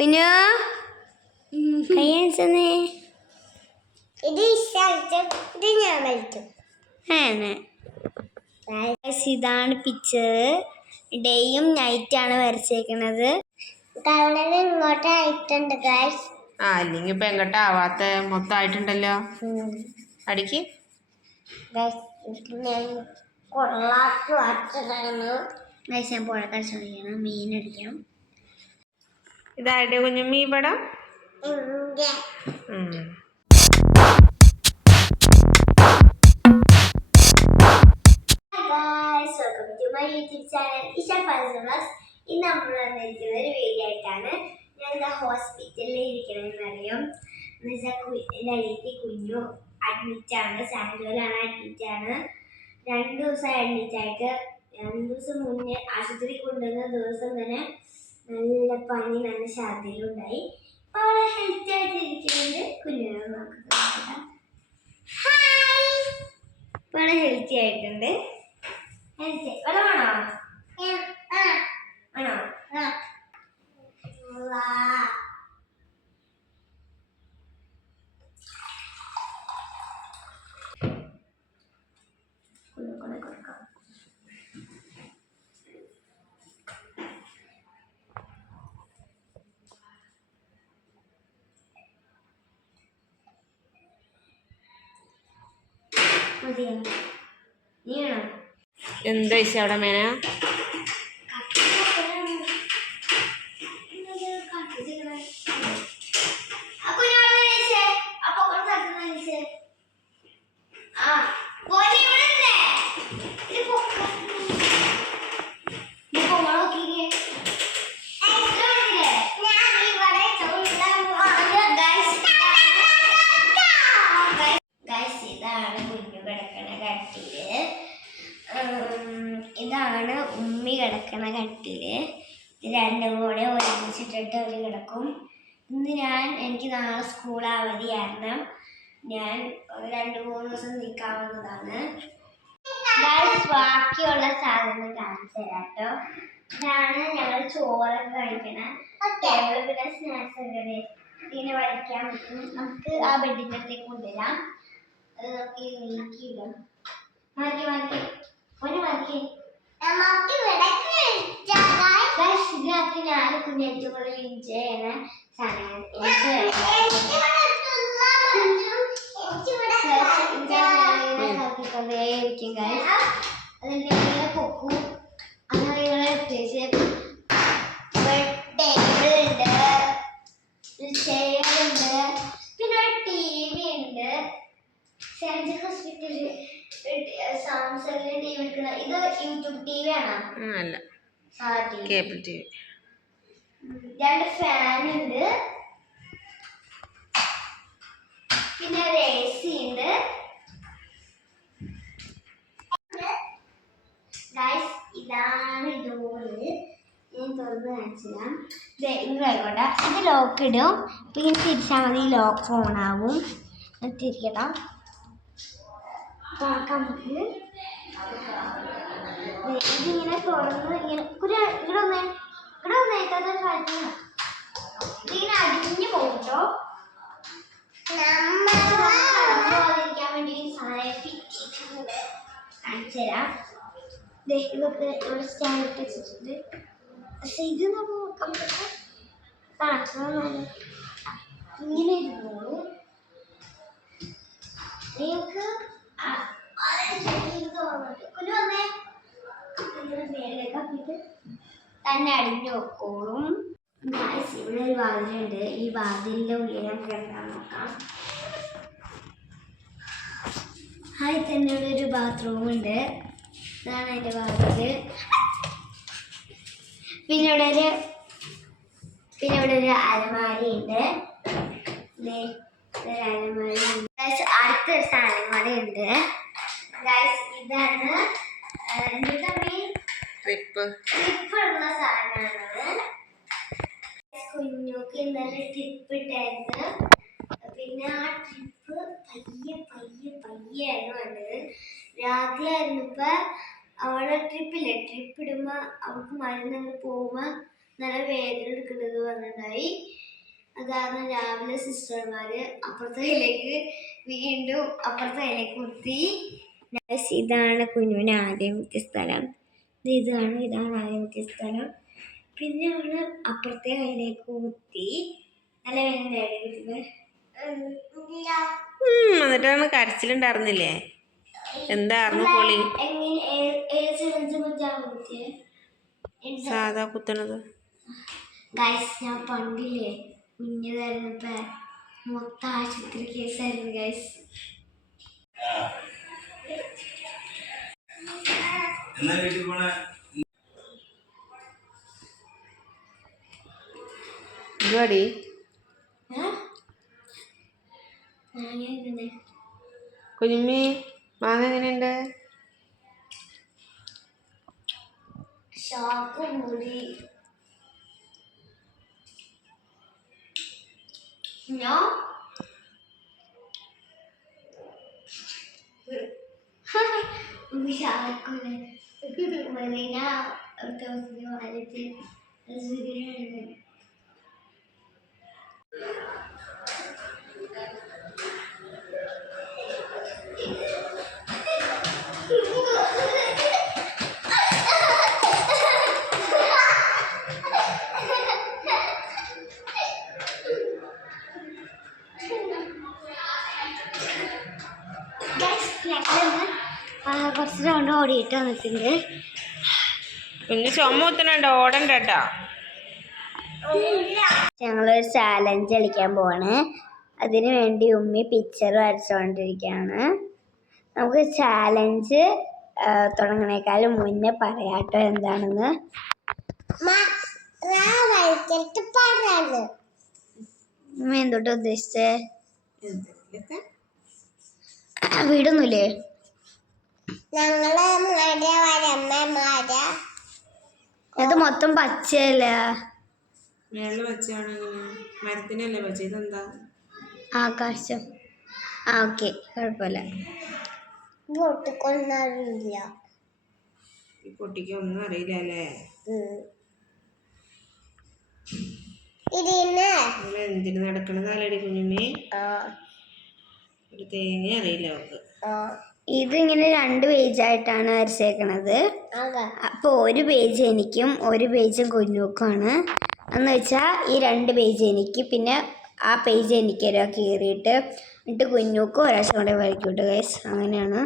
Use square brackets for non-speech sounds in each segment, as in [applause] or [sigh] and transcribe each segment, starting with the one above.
കുഞ്ഞു? കയ്യേ ഇത് ഇത് ഞാൻ വലിക്കും. ഇതാണ് പിക്ചർ ഡേയും നൈറ്റാണ് വരച്ചേക്കണത്. കളർ ഇങ്ങോട്ട് ആയിട്ടുണ്ട് ഗൈസ് ആ അല്ലെങ്കിൽ ഇപ്പൊ എങ്ങോട്ടാവാത്ത മൊത്തം ആയിട്ടുണ്ടല്ലോ. അടിക്ക്. ഞാൻ പുഴ കളിച്ചോണ്ടിരിക്കണം മീൻ അടിക്കണം. ഇതാരുടെ കുഞ്ഞുമ്മി ഈ പടം? ഇന്ന് നമ്മൾ വന്നിരിക്കുന്ന ഒരു വീഡിയോ ആയിട്ടാണ് ഞാൻ ഹോസ്പിറ്റലിൽ ഇരിക്കണമെന്നറിയും എന്നുവെച്ചാൽ എന്റെ അനിയത്തി കുഞ്ഞു അഡ്മിറ്റ് ആണ് സാൻഡോയിലാണ് അഡ്മിറ്റ് ആണ്. രണ്ട് ദിവസം അഡ്മിറ്റായിട്ട് രണ്ട് ദിവസം മുന്നേ ആശുപത്രി കൊണ്ടുവന്ന ദിവസം തന്നെ നല്ല പനി നല്ല ഛർദിലും ഉണ്ടായി. അവളെ ഹെൽത്തി ആയിട്ട് ഇരിക്കുന്നുണ്ട് കുഞ്ഞിനെ വളരെ ഹായ് ഇപ്പോൾ ഹെൽത്തി ആയിട്ടുണ്ട്. ഹെൽത്തി വെള്ളം വേണോ വേണോ വാ. കുഞ്ഞു കുഞ്ഞു കൊടുക്കാം. മതിയോ നീ വേണോ എന്താ ഇശ അവിടെ മേന നാളെ സ്കൂൾ അവധിയായിരുന്നു ഞാൻ രണ്ട് മൂന്ന് ദിവസം നിൽക്കാവുന്നതാണ്. ബാക്കിയുള്ള സാധനം കാണിച്ചു തരാം കേട്ടോ. ഇതാണ് ഞങ്ങൾ ചോറൊക്കെ കഴിക്കണ. പിന്നെ സ്നാക്സ് ഒക്കെ ഇങ്ങനെ വലിക്കാൻ പറ്റും. നമുക്ക് ആ ബെഡിന്റെ അടുത്തേക്ക് കൊണ്ടുവരാം. അത് നമുക്ക് നീക്കിയിടാം മാറ്റി മാറ്റി ഒരു Guys, ഇതിനകത്ത് ഞാൻ കുഞ്ഞേറ്റും കൂടെ യൂസ് ചെയ്യണ. ഗൈസ് അതിന്റെ പൊക്കും. അങ്ങനെ പിന്നെ ഒരു ടി വി ഉണ്ട് സെൻജ് ഹോസ്പിറ്റലിൽ സാംസങ്ങിൽ ടി വി എടുക്കുന്ന ഇത് യൂട്യൂബ് ടി വി ആണോ? അല്ല. സാധാ T V. Cable T V. രണ്ട് ഫാൻ ഉണ്ട്. പിന്നെ ഒരു എ സി ഉണ്ട് ഇതാണ് ആയിക്കോട്ടെ. ഇത് ലോക്ക് ഇടും. പിന്നെ തിരിച്ചാൽ മതി. ലോക്ക് ഓൺ ആവും. ഇത് തിരിക്കട്ടോ തുറക്കാം നമുക്ക്. ദേ ഇതിങ്ങനെ തുറന്ന് ഇങ്ങനെ ഇവിടെ വന്നേ. ഇവിടെ വന്നേ ഇതൊക്കെ കളിക്കുന്ന ഇതിങ്ങനെ അടിഞ്ഞു പോകട്ടോ പോകാതിരിക്കാൻ വേണ്ടി സാധനം ഫിറ്റ് ചെയ്തിട്ടുണ്ട് കാണിച്ചു തരാം. ഇതൊക്കെ ഇവിടെ സ്റ്റാൻഡ് ഇട്ട് വെച്ചിട്ടുണ്ട്. പക്ഷെ ഇത് നമുക്ക് നോക്കാൻ പറ്റും ഇങ്ങനെ ഇരുന്നോളൂ. നിങ്ങൾക്ക് കുഞ്ഞു വന്നേ. മേലേക്ക് ആക്കിയിട്ട് തന്നെ അടിഞ്ഞു വെക്കോളും. ഇവിടെ ഒരു വാതിലുണ്ട്. ഈ വാതിലിന്റെ ഉള്ളിൽ നമുക്ക് എന്താ നോക്കാം. ഹായ് തന്നെ ഇവിടെ ഒരു ബാത്റൂം ഉണ്ട്. ഇതാണ് എന്റെ വാതിൽ. പിന്നെ ഇവിടെ ഒരു പിന്നെ ഇവിടെ ഒരു അലമാരി ഉണ്ട്. അലമാരി അടുത്തൊരു അലമാരി ഉണ്ട് ഇതാണ് എന്താ ട്രിപ്പ്. കുഞ്ഞുക്ക് ഇന്നലെ ട്രിപ്പ് ഇട്ടായിരുന്നു. പിന്നെ ആ ട്രിപ്പ് പയ്യെ പയ്യെ പയ്യായിരുന്നു വന്നത് രാത്രി ആയിരുന്നപ്പോ അവളെ ട്രിപ്പില്ലേ ട്രിപ്പ് ഇടുമ്പോ അവൾക്ക് മരുന്നങ്ങ് പോകുമ്പോ നല്ല വേദന എടുക്കുന്നത് പറഞ്ഞിട്ടുണ്ടായി. അത് കാരണം രാവിലെ സിസ്റ്റർമാര് അപ്പുറത്തെ കയ്യിലേക്ക് വീണ്ടും അപ്പുറത്തെ കയ്യിലേക്ക് കുത്തി. ഇതാണ് കുഞ്ഞുവിന് ആദ്യമത്തെ സ്ഥലം. ഇത് ഇതാണ് ഇതാണ് ആദ്യമത്തെ സ്ഥലം പിന്നെ നമ്മൾ അപ്പുറത്തെ കയ്യിലേക്ക് കുത്തി. നല്ല വേദന എന്നിട്ടാണ് കരച്ചിലുണ്ടായിരുന്നില്ലേ? എന്തായിരുന്നു പൊളി? സാധാ കുത്തണത്. ഗൈസ് ഞാൻ പണ്ടില്ലേ കുഞ്ഞതായിരുന്നപ്പോ മൊത്തം ആശുപത്രി കേസായിരുന്നു ഗൈസ് എന്നാ വീട്ടിൽ പോണ? ഇതുവാടി കുഞ്ഞുമ്മി മാങ്ങ എങ്ങനെയുണ്ട്? ഷോക്ക് وأنا أركض بوالدي أزور العلم ഓടിയിട്ട് വന്നിട്ടുണ്ട് കുഞ്ഞ് ചുമ ഓടണ്ടട്ട ഓടണ്ട കേട്ടാ. ഞങ്ങളൊരു ചാലഞ്ച് കളിക്കാൻ പോവാണ്. അതിനു വേണ്ടി ഉമ്മി പിക്ചർ വരച്ചുകൊണ്ടിരിക്കുകയാണ് നമുക്ക് ചാലഞ്ച് തുടങ്ങണേക്കാളും മുന്നേ പറയാട്ടോ എന്താണെന്ന്. ഉമ്മ എന്തോട്ട് ഉദ്ദേശിച്ചേ? വീടൊന്നുമില്ലേ? ഞങ്ങൾ മഴ വരമ്മമാര. അത് മൊത്തം പച്ചയല്ലേ? മേളിൽ മരത്തിനല്ലേ പച്ച ഇതെന്താ? ആകാശം. ആ ഓക്കെ. കുഴപ്പമില്ല. ഈ കുട്ടിക്ക് ഒന്നും അറിയില്ല അല്ലേ? ഇതിന് എന്തിന് നടക്കണതാലടി കുഞ്ഞുമ്മി ആ. ഒരു തേങ്ങ അറിയില്ല അവർക്ക് ആ. ഇതിങ്ങനെ രണ്ട് പേജായിട്ടാണ് വരച്ചേക്കണത്. ആകാ അപ്പോൾ ഒരു പേജ് എനിക്കും ഒരു പേജും കുഞ്ഞുക്കുമാണ് എന്ന് വെച്ചാൽ ഈ രണ്ട് പേജ് എനിക്ക് പിന്നെ ആ പേജ് എനിക്ക് ഒരാൾ കീറിയിട്ട് എന്നിട്ട് കുഞ്ഞുക്കും ഒരാഴ്ച കൂടെ വരയ്ക്കൂട്ട് ഗൈസ് അങ്ങനെയാണ്.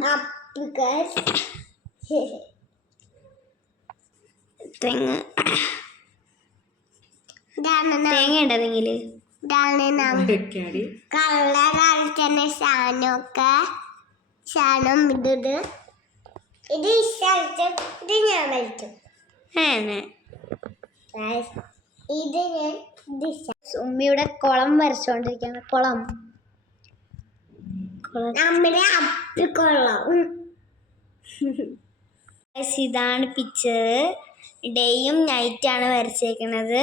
തെങ്ങ്. തേങ്ങ തന്നെ സാധനമൊക്കെ. സാധനം ഇത് ഇത് ഇത് ഇഷ്ടം ഇത് ഞാൻ വലിച്ചു ഇത് ഞാൻ ഉമ്മിയുടെ കുളം വരച്ചോണ്ടിരിക്കുന്ന കുളം. നമ്മുടെ അപ്പിക്കൊള്ളാം ഇതാണ് പിക്ചർ ഡേയും നൈറ്റാണ് വരച്ചേക്കുന്നത്.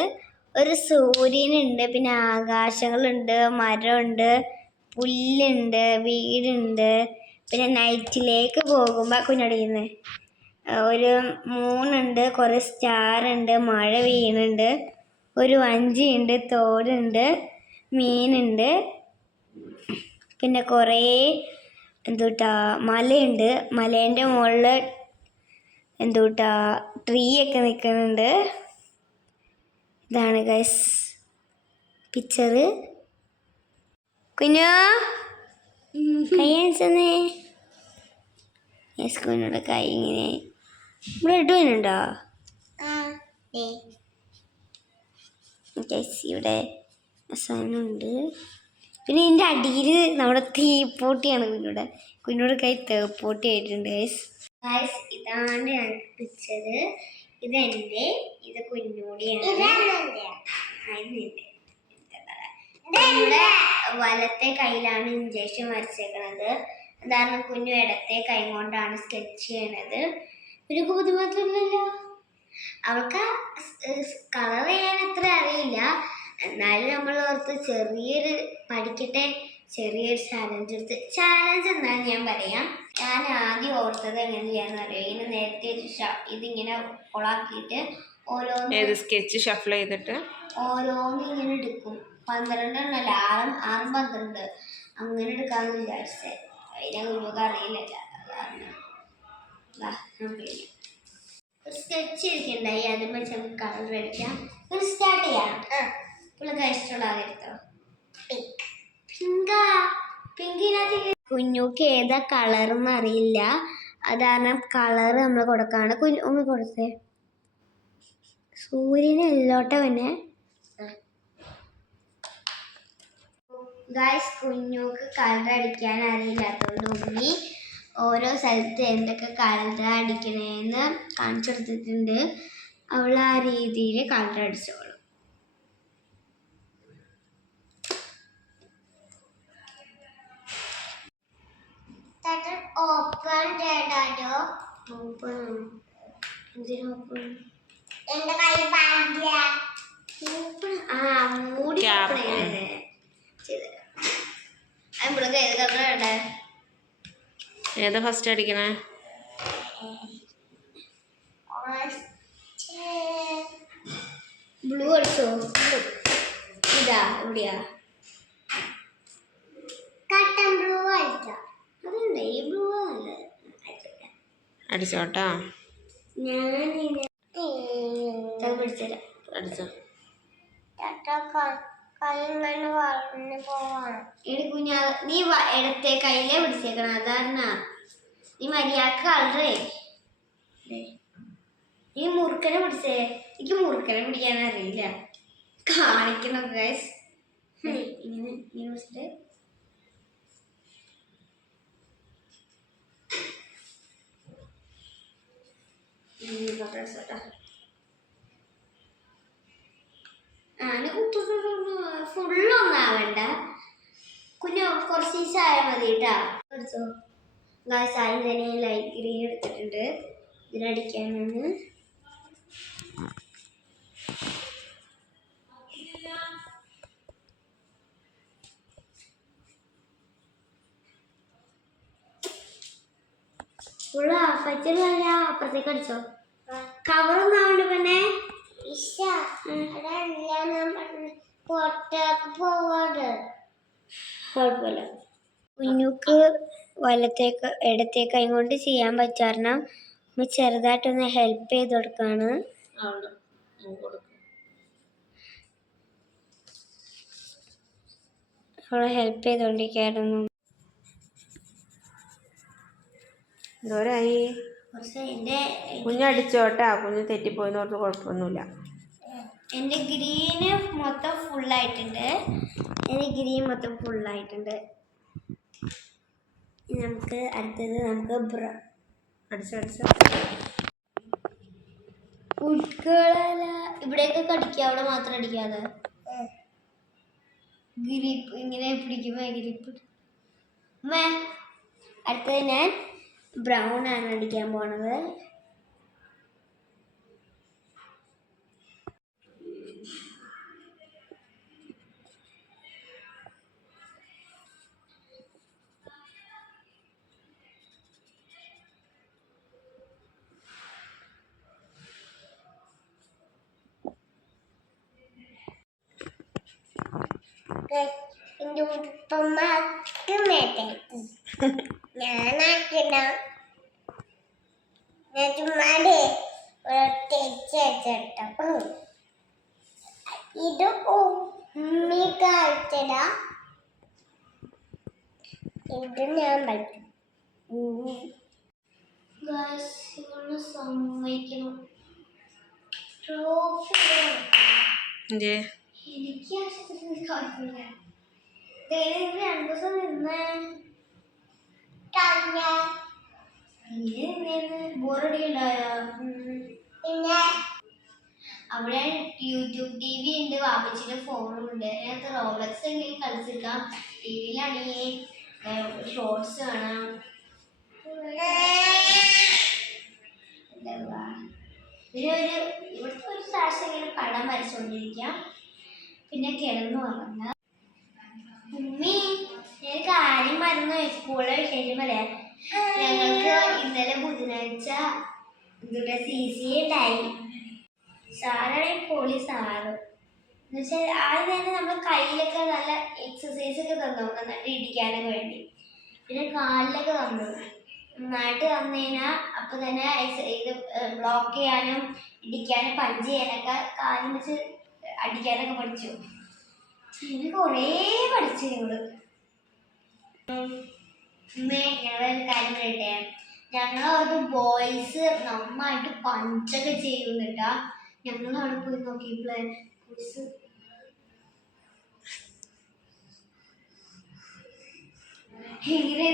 ഒരു സൂര്യനുണ്ട് പിന്നെ ആകാശങ്ങളുണ്ട് മരമുണ്ട് പുല്ലുണ്ട് വീടുണ്ട്. പിന്നെ നൈറ്റിലേക്ക് പോകുമ്പോൾ കുഞ്ഞടിയുന്നത് ഒരു മൂന്നുണ്ട് കുറേ സ്റ്റാർ ഉണ്ട് മഴ വീണുണ്ട് ഒരു വഞ്ചിയുണ്ട് തോടുണ്ട് മീനുണ്ട് പിന്നെ കുറേ എന്തുട്ടാ മലയുണ്ട് മലേന്റെ മുകളിൽ എന്തുട്ടാ ട്രീ ഒക്കെ നിൽക്കുന്നുണ്ട് ഇതാണ് ഗൈസ് പിക്ചർ കുഞ്ഞു കൈ കാണിച്ചെന്നേ യെസ് കൈ ഇങ്ങനെ. വരുന്നുണ്ടോ ഗൈസ് ഇവിടെ സാധനമുണ്ട്. പിന്നെ എന്റെ അടിയിൽ നമ്മുടെ തീപ്പൊട്ടിയാണ് കുഞ്ഞുടെ കുഞ്ഞുടെ കൈ തേപ്പൊട്ടി ആയിട്ടുണ്ട് ഗൈസ് ഗൈസ് ഇതാണ് ഞങ്ങൾക്ക് പിടിച്ചത്. ഇതെന്റെ ഇത് കുഞ്ഞൂടിയാണ് കുഞ്ഞുടെ വലത്തെ കയ്യിലാണ് ഇഞ്ചക്ഷൻ വരച്ചേക്കണത്. അതാണ് കുഞ്ഞു ഇടത്തെ കൈ കൊണ്ടാണ് സ്കെച്ച് ചെയ്യണത്. ഒരു ബുദ്ധിമുട്ടില്ലല്ലോ അവൾക്ക് കളർ ചെയ്യാൻ അത്ര അറിയില്ല. എന്നാലും നമ്മൾ ഓർത്ത് ചെറിയൊരു പഠിക്കട്ടെ ചെറിയൊരു ചാലഞ്ച് എടുത്ത്. ചാലഞ്ച് എന്നാണ് ഞാൻ പറയാം. ഞാൻ ആദ്യം ഓർത്തത് എങ്ങനെ ചെയ്യാന്ന് അറിയാം? ഇങ്ങനെ നേരത്തെ ഇതിങ്ങനെ കൊളാക്കിയിട്ട് ഓരോന്ന് സ്കെച്ച് ഷഫിൾ ചെയ്തിട്ട്? ഓരോന്ന് ഇങ്ങനെ എടുക്കും. പന്ത്രണ്ടെണ്ണല്ല ആറും ആറും പന്ത്രണ്ട്. അങ്ങനെ എടുക്കാന്ന് വിചാരിച്ചേ. അതിനെ കുഞ്ഞുക്ക് അറിയില്ല ഒരു സ്കെച്ച് ഇരിക്കണ്ടായി അതും വെച്ച് കളർ അടിക്കാം. ഒരു സ്റ്റാർട്ട് ചെയ്യാം. പുള്ളിക്ക് ഇഷ്ടമുള്ള എടുത്തോ. പിങ്കാ. പിങ്കിനകത്ത് കുഞ്ഞുക്ക് ഏതാ കളറെന്ന് അറിയില്ല. അത് കാരണം കളർ നമ്മൾ കൊടുക്കാണ്. കുഞ്ഞു കൊടുത്തേ. സൂര്യനെ എല്ലോട്ടെ ഗായ്സ് കുഞ്ഞുക്ക് കളർ അടിക്കാൻ അറിയില്ലാത്തതുകൊണ്ട് ഉമ്മി ഓരോ സ്ഥലത്ത് എന്തൊക്കെ കളർ അടിക്കണേന്ന് കാണിച്ചു കൊടുത്തിട്ടുണ്ട്. അവൾ ആ രീതിയിൽ കളർ അടിച്ചോളും. ഓപ്പൺ ഓപ്പൺ എന്തിനാ ഓപ്പൺ എന്റെ കൈ പാടില്ല ഓപ്പൺ ആ മൂടി Cap. ഓപ്പൺ ചെയ്തേ ചെയ്തുതരാം നമ്മളൊക്കെ ഏത് കളർ വേണ്ടേ ഏതാ ഫസ്റ്റ് അടിക്കണേ? ബ്ലൂ അടിച്ചോ? ഇതാ എവിടെയാ കട്ടൻ ബ്ലൂ അടിച്ചോ? അതുണ്ട് ഈ ബ്ലൂ. അടിച്ചോട്ടാ. പിടിച്ചുതരാം അടിച്ചോ. നീ ഇടത്തെ കയ്യിലേ പിടിച്ചേക്കണം അതാരണ നീ മര്യാദയ്ക്ക് കളറേ നീ മുറുക്കനെ പിടിച്ചേ. എനിക്ക് മുറുക്കനെ പിടിക്കാൻ അറിയില്ല. കാണിക്കണം ഗൈസ് ഇങ്ങനെ ഇങ്ങനെ പിടിച്ചിട്ട്. ഫുള്ളൊന്നും ആവണ്ട. കുഞ്ഞു കുറച്ച് ദിവസമായാൽ മതി കേട്ടാ ഗായ്സ് ആദ്യം തന്നെ ലൈറ്റ് ഗ്രീൻ എടുത്തിട്ടുണ്ട്. ഇതിലടിക്കാനാണ് ഫുള്ള് പറ്റില്ല അപ്പുറത്തേക്ക് അടിച്ചോ കവറൊന്നും ആവണ്ട പിന്നെ. ഞാൻ കുഴപ്പമില്ല. കുഞ്ഞുക്ക് വലത്തേക്ക് ഇടത്തേക്ക് കൊണ്ട് ചെയ്യാൻ പറ്റാറണം നമ്മൾ ചെറുതായിട്ടൊന്ന് ഹെൽപ്പ് ചെയ്ത് കൊടുക്കുകയാണ് അവളെ ഹെൽപ്പ് ചെയ്തുകൊണ്ടിരിക്കുകയായിരുന്നു എന്തോരായി? കുഞ്ഞടിച്ചോട്ടാ കുഞ്ഞ് തെറ്റിപ്പോയെന്ന് ഓർത്ത് കുഴപ്പമൊന്നുമില്ല. എന്റെ ഗ്രീന് മൊത്തം ഫുള്ളായിട്ടുണ്ട് എന്റെ ഗ്രീൻ മൊത്തം ഫുള്ളായിട്ടുണ്ട് നമുക്ക് അടുത്തത് നമുക്ക് ബ്ര അടിച്ചടിച്ച ഉൾക്കളല ഇവിടെയൊക്കെ കടിക്കുക അവിടെ മാത്രം അടിക്കാതെ? ഗ്രിപ്പ് ഇങ്ങനെ പിടിക്കുമ്പോ ഗ്രിപ്പ് അടുത്തത് ഞാൻ ബ്രൗൺ ആണ് അടിക്കാൻ പോണത്. എന്റെ ഉപ്പമ്മക്ക് മേട്ടെ ഞാനാക്കില്ല ഞാൻ ചുമ്മാതെ ഒരൊറ്റ ചേട്ടോ ഇത് ഉമ്മി കാഴ്ചട ഇത് ഞാൻ പഠിക്കും സമ്മതിക്കണം ട്രോഫി എനിക്ക് ആശുപത്രിയിൽ കുഴപ്പമില്ല രണ്ടു ദിവസം നിന്നേ കഴിഞ്ഞ ഇങ്ങനെ നിന്നേന്ന് ബോറടി പിന്നെ അവിടെ യൂട്യൂബ് ടി വി ഉണ്ട് വാപ്പച്ചിയുടെ ഫോണും ഉണ്ട്. അതിനകത്ത് റോബക്സ് എങ്കിലും കളിച്ചിരിക്കാം. ടി വിയിലാണെങ്കിൽ ഷോർട്സ് കാണാം. ഇവിടുത്തെ ഒരു ഫാഷൻ ഇങ്ങനെ പടം വരച്ചുകൊണ്ടിരിക്കാം പിന്നെ കിടന്നു ഉറങ്ങുക. ഉമ്മി എനിക്ക് കാര്യം മറന്നു സ്കൂളിലെ വിശേഷം പറയാം. ഞങ്ങൾക്ക് ഇന്നലെ ബുധനാഴ്ച ഇവിടെ സി സി ഉണ്ടായി. സാറാണെങ്കിൽ പൊളി സാറ്. എന്നുവെച്ചാൽ ആദ്യം തന്നെ നമ്മൾ കയ്യിലൊക്കെ നല്ല എക്സസൈസ് ഒക്കെ തന്നു. നന്നായിട്ട് ഇടിക്കാനൊക്കെ വേണ്ടി. പിന്നെ കാലിലൊക്കെ തന്നു. നന്നായിട്ട് തന്നു കഴിഞ്ഞാൽ അപ്പം തന്നെ ഇത് ബ്ലോക്ക് ചെയ്യാനും ഇടിക്കാനും പഞ്ച് ചെയ്യാനൊക്കെ കാലിൽ വെച്ച് അടിക്കാനൊക്കെ പഠിച്ചു. ഇത് കുറേ പഠിച്ചു ഞങ്ങൾ ഞങ്ങളൊരു കാര്യം കേട്ടേ ഞങ്ങളവിടെ ബോയ്സ് നന്നായിട്ട് പഞ്ചൊക്കെ ചെയ്യുന്നുട്ടാ ഞങ്ങൾ അവിടെ പോയി നോക്കിയപ്പോഴേ ബോയ്സ് ഇങ്ങനെ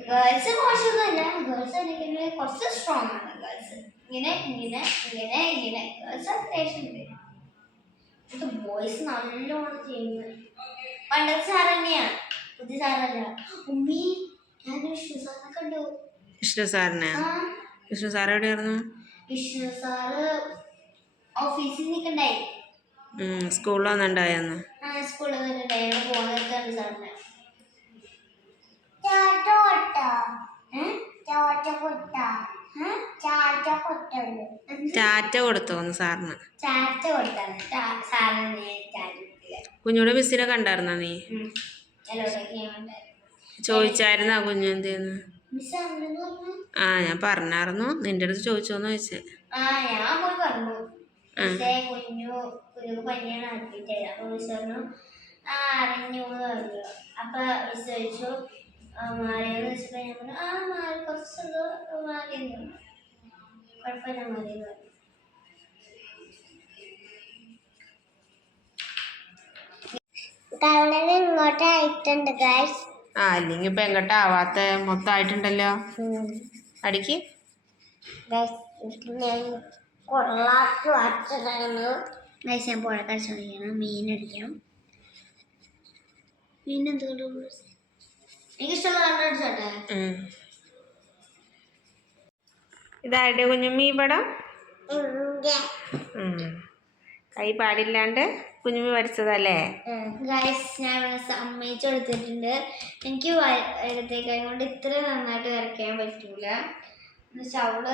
ഗേൾസ് മോശമൊന്നുമല്ല. ഗേൾസ് അല്ലെങ്കിൽ കുറച്ച് സ്ട്രോങ് ആണ്. ഗേൾസ് ഇങ്ങനെ ഇങ്ങനെ ഇങ്ങനെ ഇങ്ങനെ. ഗേൾസ് അത്യാവശ്യം ഉണ്ട് വോയിസ് നല്ലോണം ചെയ്യുന്നത് പണ്ടത്തെ സാർ തന്നെയാണ് പുതിയ സാറല്ല. ഉമ്മി ഞാൻ വിഷ്ണു സാറിനെ കണ്ടു. വിഷ്ണു സാറിനെ? വിഷ്ണു സാർ എവിടെയായിരുന്നു? വിഷ്ണു സാറ് ഓഫീസിൽ നിൽക്കണ്ടായി. സ്കൂളിൽ വന്നിട്ടുണ്ടായെന്ന്. ആ സ്കൂളിൽ നിന്നിട്ടുണ്ടായി പോകുന്നത് സാറിനെ. ചാട്ട കൊട്ട. ചാറ്റ കൊട്ട. ടാറ്റ കൊടുത്തോന്ന് സാറിന്. കുഞ്ഞോട് മിസ്സിനെ കണ്ടായിരുന്നോ നീ? ചോദിച്ചായിരുന്ന കുഞ്ഞു എന്തെന്ന്? ആ ഞാൻ പറഞ്ഞായിരുന്നു. നിന്റെ അടുത്ത് ചോദിച്ചോന്ന് ചോദിച്ചേ. കുഞ്ഞു കുഞ്ഞു പനിയാണ് അപ്പൊ മിസ് പറഞ്ഞു ആ അറിഞ്ഞു എന്ന് പറഞ്ഞു. അപ്പൊ മിസ് ചോദിച്ചു "ആ, മാറിയെന്ന് വെച്ചപ്പോ ഞാൻ പറഞ്ഞു ആ മാറി കുറച്ചെന്തോ മാറിയെന്ന് പറഞ്ഞു കുഴപ്പമില്ല മാറിയെന്ന് പറഞ്ഞു കള്ളൻ ഇങ്ങോട്ടായിട്ടുണ്ട് ഗൈസ് ആ അല്ലെങ്കിൽ ഇപ്പം എങ്ങോട്ടാവാത്ത മൊത്തമായിട്ടുണ്ടല്ലോ അടിക്ക്. ഞാൻ പുഴ മീൻ അടിക്കണം. മീൻ എന്തുകൊണ്ട് ഇതാരുടെ കുഞ്ഞുമ്മി പടം? കൈ പാടില്ലാണ്ട് കുഞ്ഞുമ്മി വരച്ചതല്ലേ? സമ്മതിച്ചു കൊടുത്തിട്ടുണ്ട്. എനിക്ക് വരത്തേക്കായി കൊണ്ട് ഇത്ര നന്നായിട്ട് വരയ്ക്കാൻ പറ്റൂല. എന്നുവെച്ചാൽ അവൾ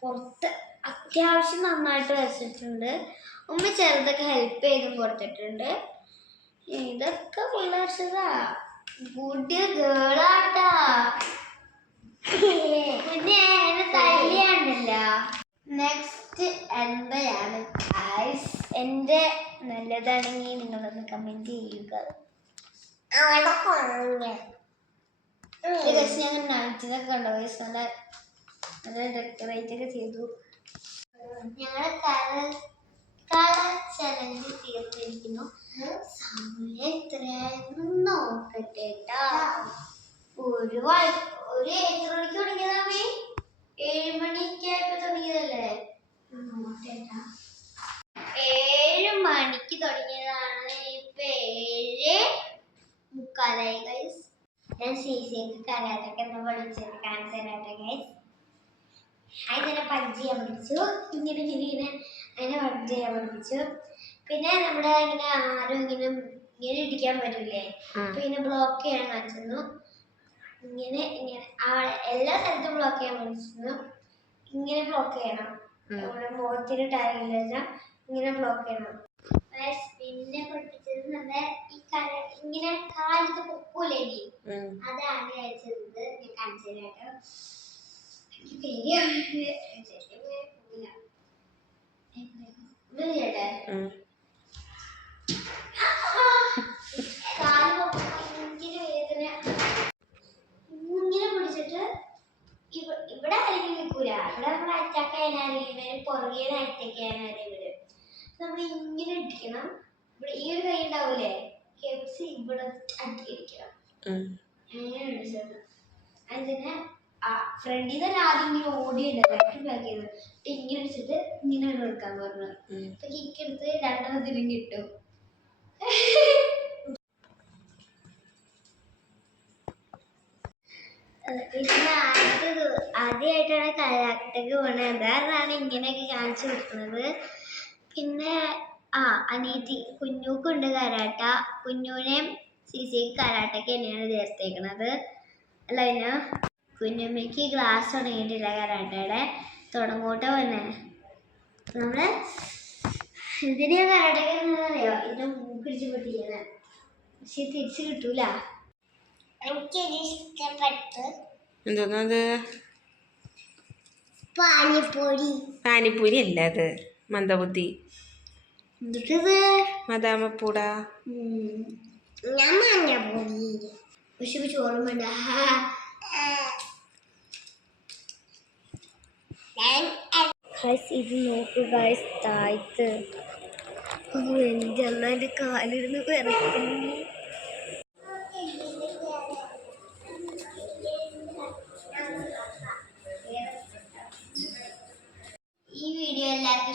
പുറത്ത് അത്യാവശ്യം നന്നായിട്ട് വരച്ചിട്ടുണ്ട്. ഉമ്മ ചെറുതൊക്കെ ഹെൽപ്പ് ചെയ്തും കൊടുത്തിട്ടുണ്ട്. ഇതൊക്കെ പിള്ളേർച്ചതാ ഗുഡ് ഗേളാട്ടാ. പിന്നെ എന്നെ തല്ലിയാണ്ടല്ല നെക്സ്റ്റ് എന്തയാണ്? ഐസ് എന്റെ നല്ലതാണെങ്കിൽ നിങ്ങളൊന്ന് കമന്റ് ചെയ്യുക. ഗൈസ് ഗൈസ് നല്ല നല്ല ഡെക്കറേറ്റ് ഒക്കെ ചെയ്തു. ഞങ്ങൾ കളർ കളർ ചലഞ്ച് തീർന്നിരിക്കുന്നു സമയം എത്രയായിരുന്നു നോക്കട്ടെ ട്ടാ. ഒരു ഒരു എത്ര മണിക്ക് തുടങ്ങിയതാമേ ഏഴ് മണിക്ക് ആയപ്പോ തുടങ്ങിയതല്ലേ? ഏഴ് മണിക്ക് തുടങ്ങിയതാണ് ഇപ്പൊ ഏഴ് മുക്കാലായി ഗൈസ് ഞാൻ സി സിക്ക് കരാട്ടൊക്കെ എന്താ പഠിച്ചത് കാണിച്ചു തരാട്ടെ ഗൈസ് അതിനെ പഞ്ച് ചെയ്യാൻ പഠിച്ചു ഇങ്ങനെ ഇങ്ങനെ അതിനെ പഞ്ച് ചെയ്യാൻ പഠിപ്പിച്ചു. പിന്നെ നമ്മുടെ ഇങ്ങനെ ആരും ഇങ്ങനെ ഇങ്ങനെ ഇടിക്കാൻ പറ്റില്ലേ പിന്നെ അപ്പൊ ഇങ്ങനെ ബ്ലോക്ക് ചെയ്യാൻ കാണിച്ചിരുന്നു. ഇങ്ങനെ ഇങ്ങനെ. എല്ലാ സ്ഥലത്തും ബ്ലോക്ക് ചെയ്യാൻ കാണിച്ചിരുന്നു. ഇങ്ങനെ ബ്ലോക്ക് ചെയ്യണം. നമ്മുടെ മുഖത്തിന് ടാഗില്ല ഇങ്ങനെ ബ്ലോക്ക് ചെയ്യണം. പിന്നെ പഠിപ്പിച്ചത് നമ്മുടെ ഈ കല ഇങ്ങനെ കാലത്ത് പൊക്കൂലേ. അതാണ് ചെയ്തത് ഞാൻ കാണിച്ചു കേട്ടോ. എനിക്ക് പേടിയാണ് [laughs] ശരിക്കും ഞാൻ പോവില്ല. ഇത് ചെയ്യട്ടെ ഉം. കാൽ ഭയങ്കര വേദന ഇങ്ങനെ പിടിച്ചിട്ട് ഇവ- ഇവിടെ ആരും നിൽക്കൂല. ഇവിടെ നമ്മൾ അറ്റാക്ക് ചെയ്യാൻ ഇവർ വരും പുറകെ അറ്റാക്ക് ചെയ്യാൻ ആരെങ്കിലും വരും നമ്മൾ ഇങ്ങനെ ഇടിക്കണം. ഇവിടെ ഈ ഒരു കൈ ഉണ്ടാവൂലേ? കെപ്സ് ഇവിടെ അടിക്കണം ഇടിക്കണം ഉം. അങ്ങനെ ഇടിച്ചത് അതിന് ഫ്രണ്ടിൽ തന്നെ ആദ്യം ഇങ്ങനെ ഓടി ബാക്കി ബാക്ക് ചെയ്ത്. ഇങ്ങനെ അടിച്ചിട്ട് ഇങ്ങനെ എടുക്കാൻ പറഞ്ഞു. അപ്പൊ കിക്ക് എടുത്ത് രണ്ടെണ്ണത്തിലും കിട്ടും. പിന്നെ ആദ്യ ആദ്യമായിട്ടാണ് കരാട്ടക്ക് പോണത് അതാണ് ഇങ്ങനെയൊക്കെ കാണിച്ചു കൊടുക്കുന്നത്? പിന്നെ ആ അനീതി. കുഞ്ഞൂക്കുണ്ട് കരാട്ട. കുഞ്ഞൂനെ സി സിക്ക് കരാട്ടയ്ക്ക് തന്നെയാണ് ചേർത്തേക്കണത് അല്ല പിന്നെ കുഞ്ഞുമ്മയ്ക്ക് ഗ്ലാസ് തുടങ്ങിയിട്ടില്ല കരാട്ടയുടെ. തുടങ്ങോട്ടെ പോലെ നമ്മൾ ഇതിനെ കരാട്ടക്കറിയോ ഇതിന്റെ മൂക്കിടിച്ച് പൊട്ടിക്കുന്നത്. പക്ഷെ തിരിച്ചു കിട്ടൂല. എന്തോന്നത്? പാനിപ്പൂരി. പാനിപ്പൂരി അല്ല അത് മന്ദബുദ്ധി. മദാമപ്പൂട. ഇത് നോക്ക് താഴ്ത്ത്. എന്റെ